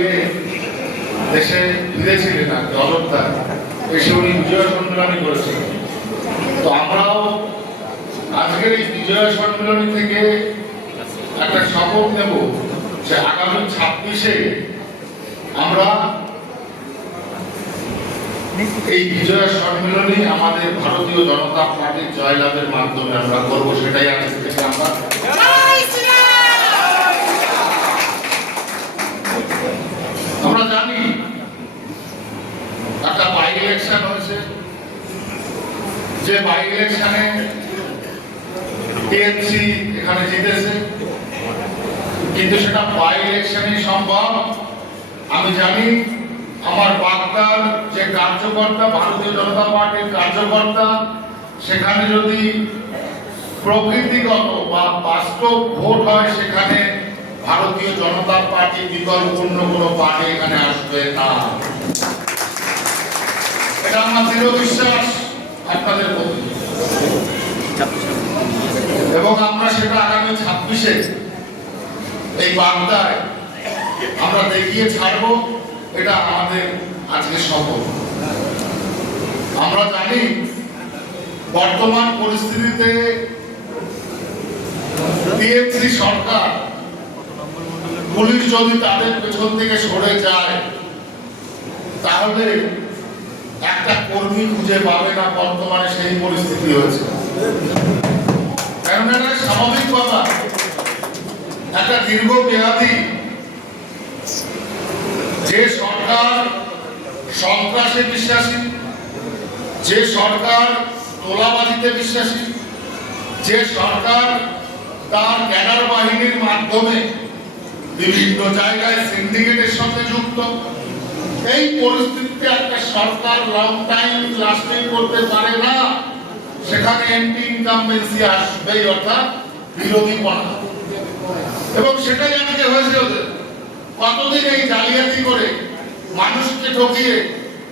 দিয়ে দেশে ফিরেছিলেন আর অযোধ্যা এসে উনি বিজয় সম্মেলনী করেছিলেন। তো আমরাও আজকের এই বিজয় সম্মেলনী থেকে একটা শপথ নেব যে আগামী 26-এ আমরা এই বিজয় সম্মেলনী আমাদের ভারতীয় জনতা পার্টির জয়লাভের মাধ্যমে আমরা করব, সেটাই আজকে থেকে আমরা জানি। একটা বাই ইলেকশন হয়েছে, যে বাই ইলেকশনে টিএমসি এখানে জিতেছে, কিন্তু সেটা বাই ইলেকশনই সম্ভব। আমি জানি আমার বাগদার যে কার্যকর্তা, ভারতীয় জনতা পার্টির কার্যকর্তা, সেখানে যদি প্রকৃতিগত বা বাস্তব ভোট হয়, সেখানে ভারতীয় জনতা পার্টি বিকল্প অন্য কোনো পার্টি এখানে আসবে না। এটা আমার দৃঢ় বিশ্বাস আপনাদের প্রতি, এবং আমরা সেটা আগামী 26-এ এই বাগদায় আমরা দেখিয়ে ছাড়বো। এটা আমাদের আজকে শপথ। আমরা জানি বর্তমান পরিস্থিতিতে টিএমসি সরকার, পুলিশ যদি তাদের পেছন থেকে সরে যায় তাহলে একটা কর্মী খুঁজে পাবে না। বর্তমানে সেই পরিস্থিতি হয়েছে, কারণ এটা স্বাভাবিক কথা। একটা দীর্ঘমেয়াদী যে সরকার সন্ত্রাসে বিশ্বাসী, যে সরকার তোলাবাজিতে বিশ্বাসী, যে সরকার তার ক্যাডার বাহিনীর মাধ্যমে বিভিন্ন জায়গায় সিন্ডিকেটের সঙ্গে যুক্ত, এই পরিস্থিতিতে একটা সরকার লং টাইম লাস্টিং করতে পারে না। সেখানে অ্যান্টি ইনকামবেন্সি আসবেই, অর্থাৎ বিরোধীপনা, এবং সেটাই আজকে হয়েছে ওদের। কতদিন এই জালিয়াতি করে, মানুষকে ঠকিয়ে,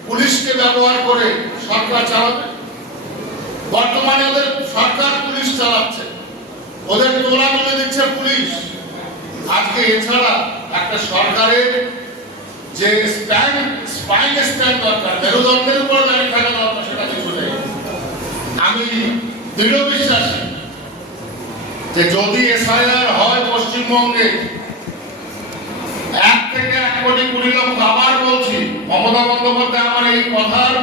পুলিশকে ব্যবহার করে সরকার চালাবে? বর্তমানে ওদের সরকার পুলিশ চালাচ্ছে, ওদের তোলা তুলে দিচ্ছে পুলিশ। আজকে এছাড়া একটা সরকারের যে স্পাইন স্ট্যান্ড দরকার, মেরুদণ্ডের উপর দাঁড়িয়ে থাকা দরকার, সেটা কিছু নেই। আমি দৃঢ় বিশ্বাসী যে যদি এসআইআর হয় পশ্চিমবঙ্গে, 1 থেকে 1 কোটি 20 লক্ষ, আবার বলছি, মমতা বন্দ্যোপাধ্যায় আমার এই কথার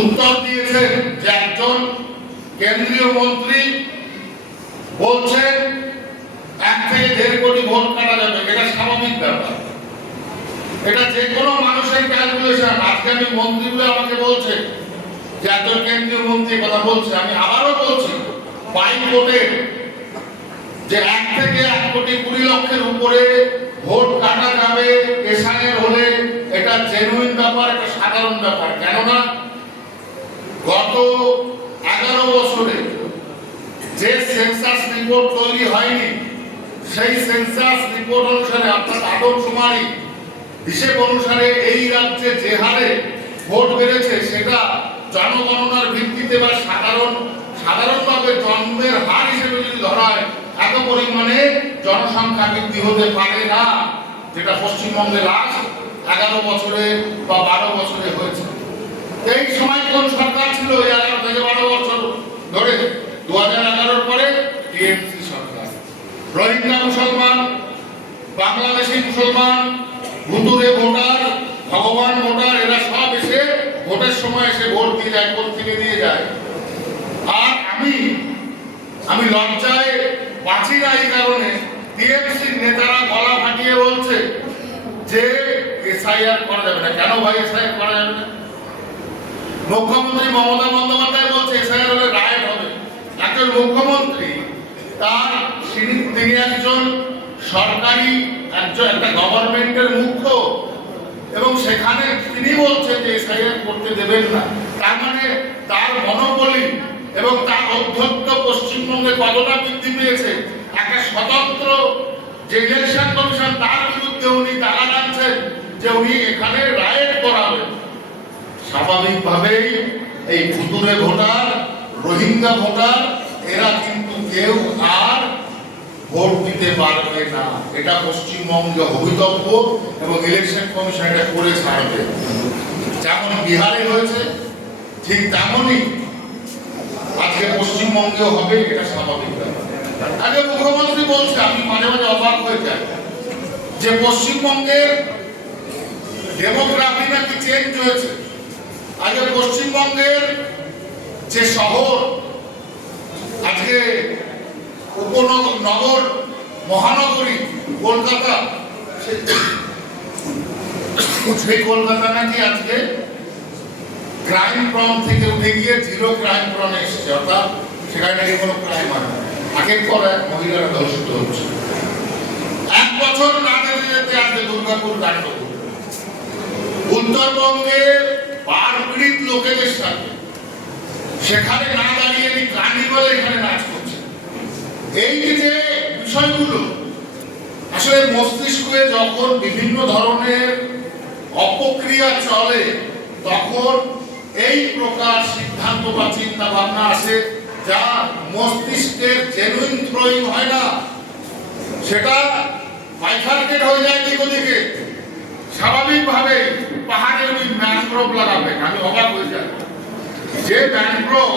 উত্তর দিয়েছেন যে একজন কেন্দ্রীয় মন্ত্রী বলছেন 1 থেকে 1.5 কোটি ভোট কাটা যাবে। এটা স্বাভাবিক ব্যাপার, এটা যে কোনো মানুষের ক্যালকুলেশন। আজকে আমি মন্ত্রীগুলো আমাকে বলছে যে একজন কেন্দ্রীয় মন্ত্রী কথা বলছে, আমি আবারও বলছি, বাইকোটে যে 1 থেকে 1 কোটি 20 লক্ষের উপরে ভোট কাটা যাবে এসআইআর হলে, এটা জেনুইন ব্যাপার, এটা সাধারণ ব্যাপার। কেননা গত 11 বছরে যে সেন্সাস রিপোর্ট তৈরি হয়নি, সেই সেন্সাস রিপোর্ট অনুসারে, অর্থাৎ আদমশুমারি হিসেব অনুসারে এই রাজ্যে যে হারে ভোট বেড়েছে, সেটা জনগণনার ভিত্তিতে বা সাধারণভাবে জন্মের হার হিসেবে যদি ধরা হয়, এত পরিমাণে জনসংখ্যা বৃদ্ধি হতে পারে না, যেটা পশ্চিমবঙ্গে লাস্ট 11 বছরে বা 12 বছরে হয়েছে। এই সময় কোন সরকার ছিল? 11 থেকে 12 বছর ধরে 2011-এর পরে টিএমসি সরকার। রোহিঙ্গা মুসলমান, বাংলাদেশি মুসলমান, ভুতুরে ভোটার, ভগবান ভোটার, এরা সব এসে ভোটের সময় এসে ভোট দিয়ে যায়, কোন থেকে দিয়ে যায়। আর আমি লজ্জায় বাঁচি না এই কারণে, টিএমসির নেতারা গলা ফাটিয়ে বলছে যে এসআইআর করা যাবে না। কেন ভাই এসআইআর করা যাবে না? মুখ্যমন্ত্রী মমতা বন্দ্যোপাধ্যায় বলছে এসআইআর হলে রায়ট হবে। একজন মুখ্যমন্ত্রী, তিনি একজন সরকারি, একটা গভর্নমেন্টের মুখ্য, এবং সেখানে তিনি বলছেন যে এসআইআর করতে দেবেন না। তার মানে তার মনোবলি এবং তার অধ্যত্ত পশ্চিমবঙ্গে কতটা বৃদ্ধি পেয়েছে। একটা স্বতন্ত্র যে ইলেকশন কমিশন, তার বিরুদ্ধে উনি টাকা টানছেন যে উনি এখানে রায়েট করাবেন। স্বাভাবিকভাবেই এই ভুতুরে ভোটার, রোহিঙ্গা ভোটার, এরা কিন্তু কেউ আর ভোট দিতে পারবে না, এটা পশ্চিমবঙ্গে অভিতব্য এবং ইলেকশন কমিশন এটা করে ছাড়বে। যেমন বিহারে হয়েছে ঠিক তেমনই আজকে পশ্চিমবঙ্গেও হবে, এটা স্বাভাবিক ব্যাপার। আগে মুখ্যমন্ত্রী বলছে, আমি মাঝে মাঝে অবাক হয়ে যাই যে পশ্চিমবঙ্গের ডেমোগ্রাফি নাকি চেঞ্জ হয়েছে। আগে পশ্চিমবঙ্গের যে শহর আজকে উপনগর মহানগরী কলকাতা, সেই কলকাতা নাকি আজকে ক্রাইম প্রন থেকে উঠে গিয়ে জিরো ক্রাইম প্রনে এসেছে, অর্থাৎ সেখানে নাকি কোনো ক্রাইম হয় না। আগের পর এক মহিলারা ধর্ষিত হচ্ছে। 1 বছর না যেতে যেতে আজকে দুর্গাপুর কাণ্ড। উত্তরবঙ্গের বারপীড়িত লোকেদের সাথে সেখানে না দাঁড়িয়ে কার্নিভাল এখানে নাচ করছে। এই যে বিষয়গুলো আসলে মস্তিষ্কে যখন বিভিন্ন ধরনের অপক্রিয়া চলে তখন এই প্রকার সিদ্ধান্ত বা চিন্তা ভাবনা আসে যা মস্তিষ্কের জেনুইন থ্রোয়িং হয় না, সেটা বাইফার্কেট হয়ে যায় দিক ওদিকে। স্বাভাবিকভাবে পাহাড়ে উনি ম্যানগ্রোভ লাগাবেন, আমি অবাক হয়ে যাই যে ম্যানগ্রোভ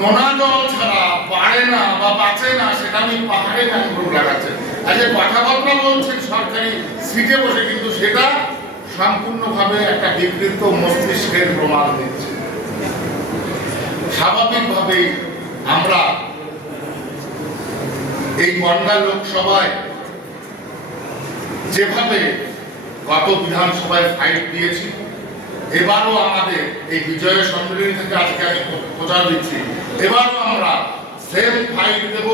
নোনা জল ছাড়া বাড়ে না বা বাঁচে না, সেটা আমি পাহাড়ে ম্যানগ্রোভ লাগাচ্ছেন। আজকে কথাবার্তা বলছেন সরকারি সিটে বসে, কিন্তু সেটা সম্পূর্ণভাবে একটা বিকৃত মস্তিষ্কের প্রমাণ দিচ্ছে। স্বাভাবিকভাবে আমরা এই গন্ডা লোকসভায় যেভাবে গত বিধানসভায় ফাইট দিয়েছি, এবারও আমাদের এই বিজয়ের সম্মেলনী থেকে আজকে আমি প্রচার দিচ্ছি, এবারও আমরা সেম ফাইট দেব।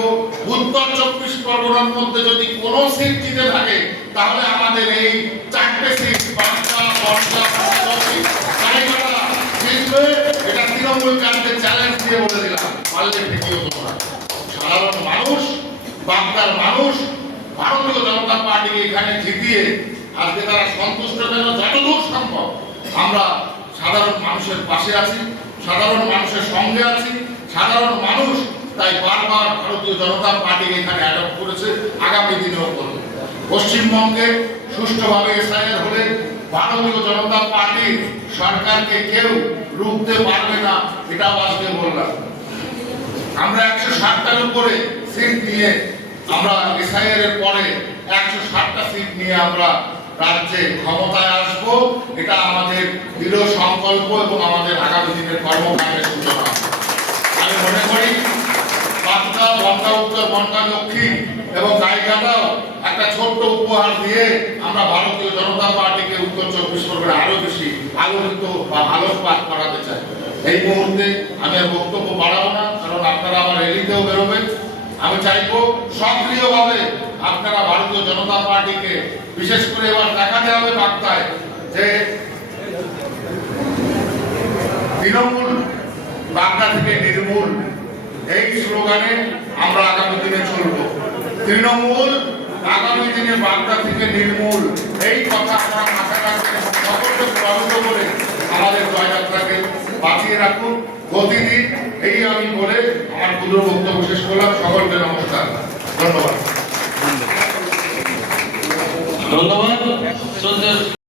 উত্তর 24 পরগনার মধ্যে যদি কোনো সিট জিতে থাকে তাহলে আমাদের এই 4টে সিট বাঁকুড়া, বনগাঁ, রায়গঞ্জ জিতবে। এটা তৃণমূল কাজকে চ্যালেঞ্জ দিয়ে বলে দিলাম, পারলে ঠেকিও তোমরা। সাধারণ মানুষ, বাংলার মানুষ ভারতীয় জনতা পার্টি এখানে জিতিয়ে আজকে তারা সন্তুষ্ট যেন যতদূর সম্ভব আমরা সাধারণ মানুষের পাশে আছি, সাধারণ মানুষের সঙ্গে আছি। সাধারণ মানুষ তাই বারবার ভারতীয় জনতা পার্টি এখানে অ্যাডপ্ট করেছে, আগামী দিনেও করবে। পশ্চিমবঙ্গে সুষ্ঠুভাবে এসআইআর হলে ভারতীয় জনতা পার্টির সরকারকে কেউ রুখতে পারবে না, এটাও আজকে বললাম। আমরা 160টার উপরে সিট নিয়ে আমরা এসআইআর এর পরে 160টা সিট নিয়ে আমরা রাজ্যে ক্ষমতায় আসব। এটা আমাদের দৃঢ় সংকল্প এবং আমাদের আগামী দিনের কর্মকাণ্ডের সূচনা। আমি মনে করি বাঁকুড়া, বনগাঁ উত্তর, বনগাঁ দক্ষিণ এবং গাইঘাটাও একটা ছোট্ট উপহার দিয়ে আমরা ভারতীয় জনতা পার্টিকে উত্তর 24 পরগনা আরো বেশি আলোকিত বা আলোকপাত করাতে চাই। এই মুহূর্তে আমি আর বক্তব্য বাড়াবো না, কারণ আপনারা আমার র্যালিতেও বেরোবেন। আমি চাইবো সক্রিয়ভাবে আপনারা ভারতীয় জনতা পার্টিকে, বিশেষ করে এবার দেখাতে হবে বার্তায় যে তৃণমূল বাংলা থেকে নির্মূল, এই স্লোগানে আমরা আগামী দিনে চলব। তৃণমূল আগামী দিনে বাংলা থেকে নির্মূল, এই কথা আমরা মাথায় রাখতে সকলকে প্রভাবিত করে আমাদের জয়যাত্রাকে বাঁচিয়ে রাখুন, গতি দিন। এই আমি বলে আমার ক্ষুদ্র বক্তব্য শেষ করলাম। সকলকে নমস্কার, ধন্যবাদ। ধন্যবাদ।